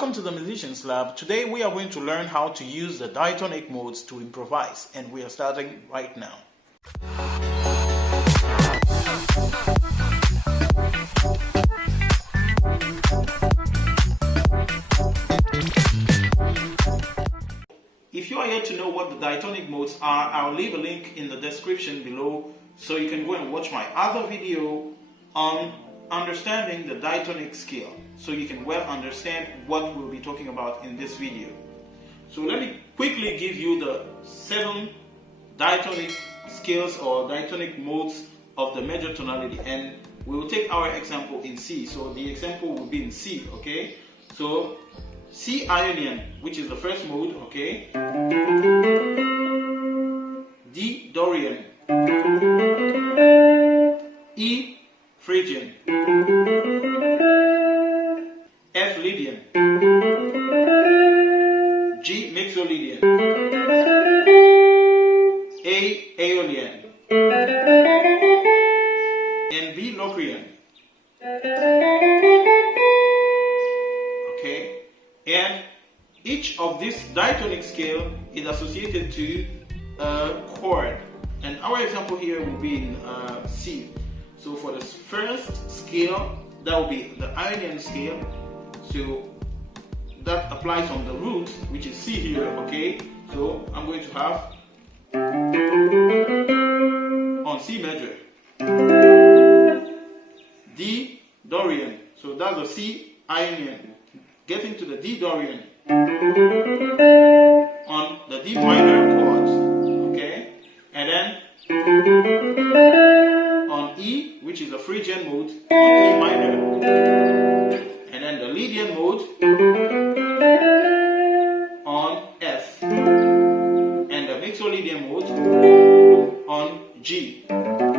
Welcome to the Musicians Lab. Today we are going to learn how to use the diatonic modes to improvise, and we are starting right now. If you are yet to know what the diatonic modes are, I'll leave a link in the description below so you can go and watch my other video on understanding the diatonic scale, so you can well understand what we'll be talking about in this video. So let me quickly give you the 7 diatonic scales or diatonic modes of the major tonality, and we will take our example in C. So the example will be in C, okay? So C Ionian, which is the first mode, okay? D Dorian, E Phrygian, F Lydian, G Mixolydian, A Aeolian, and B Locrian. Okay, and each of this diatonic scale is associated to a chord, and our example here will be in C. So for the first scale, that will be the Ionian scale. So that applies on the root, which is C here, okay? So I'm going to have on C major, D Dorian. So that's the C Ionian. Getting to the D Dorian on the D minor chord, okay? And then on E, which is a Phrygian mode, on E minor, and then the Lydian mode on F, and the Mixolydian mode on G major,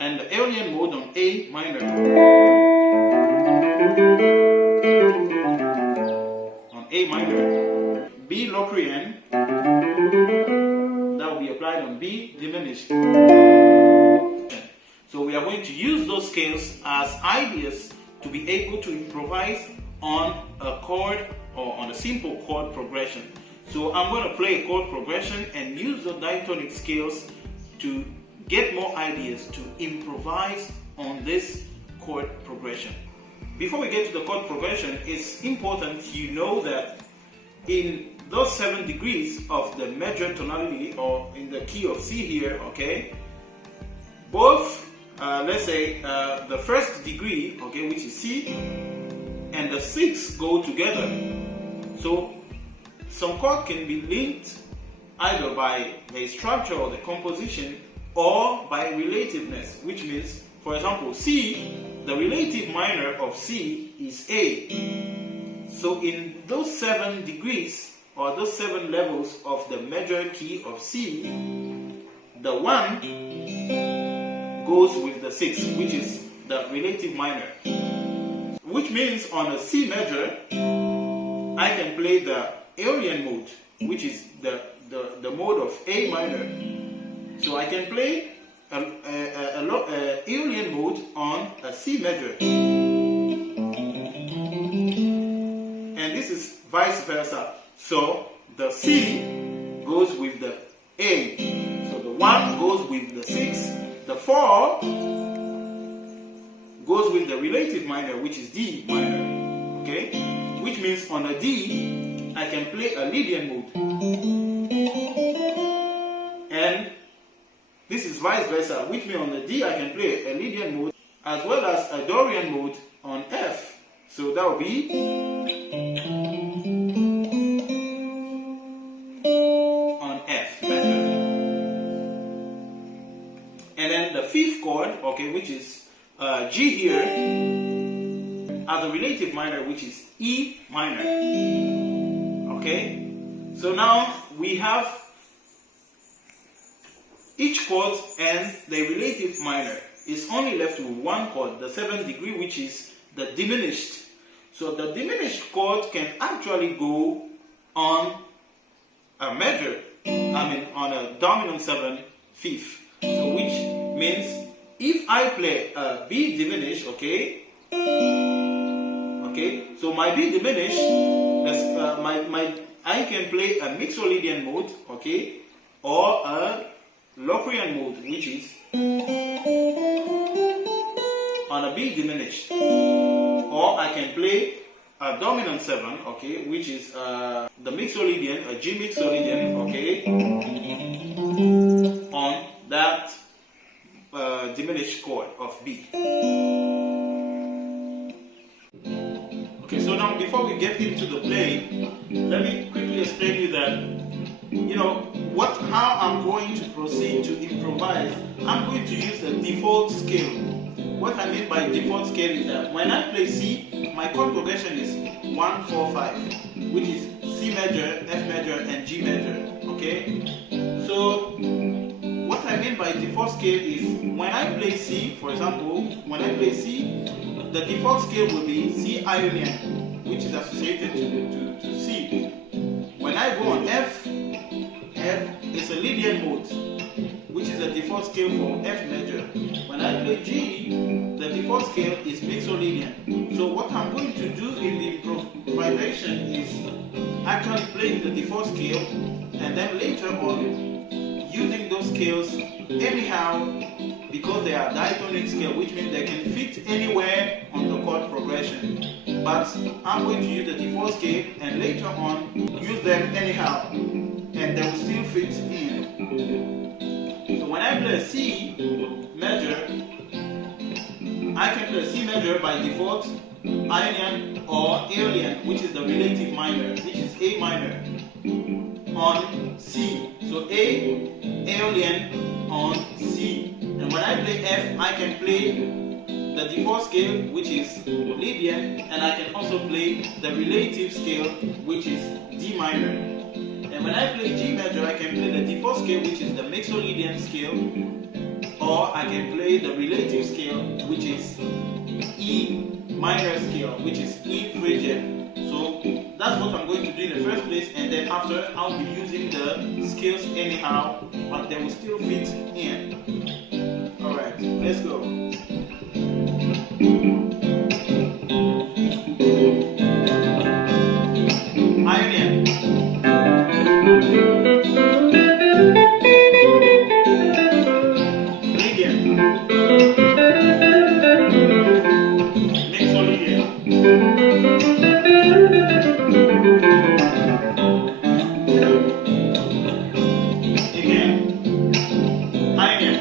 and the Aeolian mode on A minor, on A minor, B Locrian, that will be applied on B diminished. So we are going to use those scales as ideas to be able to improvise on a chord or on a simple chord progression. So I'm going to play a chord progression and use the diatonic scales to get more ideas to improvise on this chord progression. Before we get to the chord progression, it's important you know that in those 7 degrees of the major tonality, or in the key of C here, okay, both let's say the first degree, okay, which is C, and the 6 go together. So some chord can be linked either by the structure or the composition, or by relativeness, which means, for example, C, the relative minor of C is A. So in those 7 degrees, or those 7 levels of the major key of C, the 1 goes with the 6, which is the relative minor. Which means on a C major, I can play the Aeolian mode, which is the mode of A minor. So I can play an Aeolian mode on a C major. And this is vice versa. So the C goes with the A. So the 1 goes with the 6. The 4 goes with the relative minor, which is D minor. Okay? Which means on a D, I can play a Lydian mode. And this is vice versa, which means on the D, I can play a Lydian mode as well as a Dorian mode on F. So that will be on F major. And then the 5th chord, okay, which is G here, as a relative minor, which is E minor. Okay, so now we have each chord and the relative minor. Is only left with 1 chord, the 7th degree, which is the diminished. So the diminished chord can actually go on a major, on a dominant 7 5th. So which means if I play a B diminished, okay, Okay, so my B diminished, I can play a Mixolydian mode, okay, or a Locrian mode, which is on a B diminished, or I can play a dominant 7, okay, which is the Mixolydian, a G Mixolydian, okay, on that diminished chord of B. Okay, so now before we get into the playing, let me quickly explain to you that, how I'm going to proceed to improvise. I'm going to use the default scale. What I mean by default scale is that when I play C, my chord progression is 1, 4, 5, which is C major, F major, and G major. Okay? So what I mean by default scale is when I play C, for example, when I play C, the default scale will be C Ionian, which is associated to C. When I go on F is a Lydian mode, which is the default scale for F major. When I play G, the default scale is Mixolydian. So what I'm going to do in the improvisation is actually playing the default scale, and then later on using those scales anyhow, because they are diatonic scale, which means they can fit anywhere on the chord progression. But I'm going to use the default scale and later on use them anyhow, and they will still fit in. So when I play a C major, I can play a C major by default, Ionian or Aeolian, which is the relative minor, which is A minor on C. So A, Aeolian on C. And when I play F, I can play the default scale, which is Lydian, and I can also play the relative scale, which is D minor. And when I play G major, I can play the default scale, which is the Mixolydian scale, or I can play the relative scale, which is E minor scale, which is E Phrygian. So that's what I'm going to do in the first place, and then after I'll be using the scales anyhow, but they will still fit in. Alright, let's go. Ionian. Lydian. Mixolydian. Again. Ionian.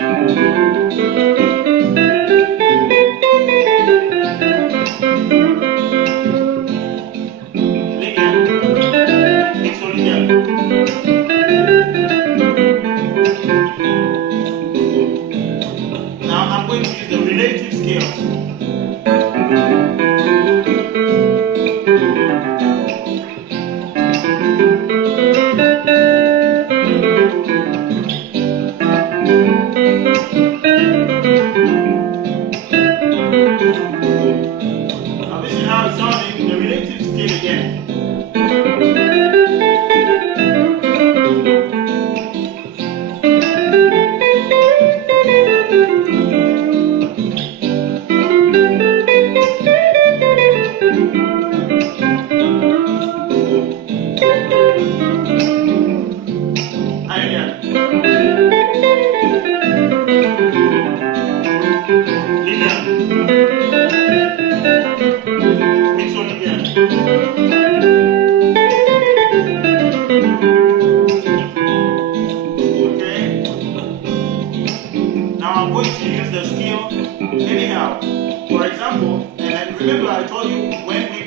Remember I told you when we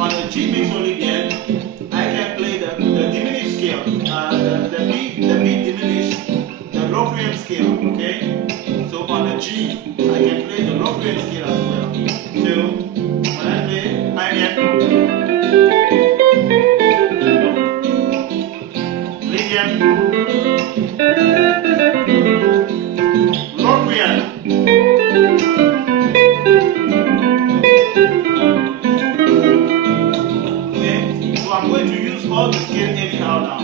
on the G Mixolydian, I can play the diminished scale, the B diminished, the Locrian scale, okay? So on the G, I can play the Locrian scale as well. So when I play, I can Lydian, Locrian. I'm going to use all the scale anyhow now.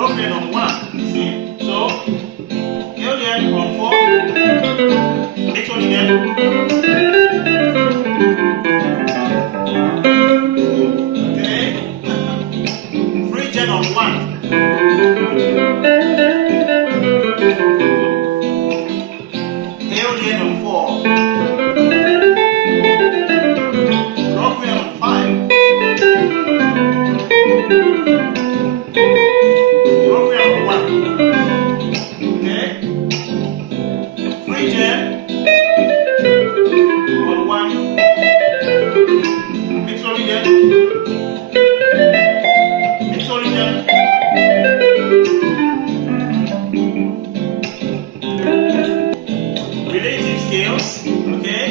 Rockman on 1. See? So alien on 4. Next one again. Okay. Free gen on 1. Alien on 4. Rockman on 5. Relative scales, okay?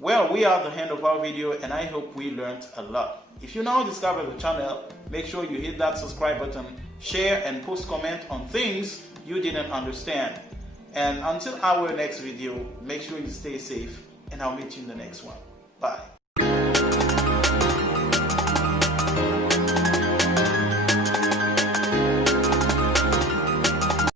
Well, we are at the end of our video and I hope we learned a lot. If you now discover the channel, make sure you hit that subscribe button, share and post comment on things you didn't understand. And until our next video, make sure you stay safe and I'll meet you in the next one. Bye.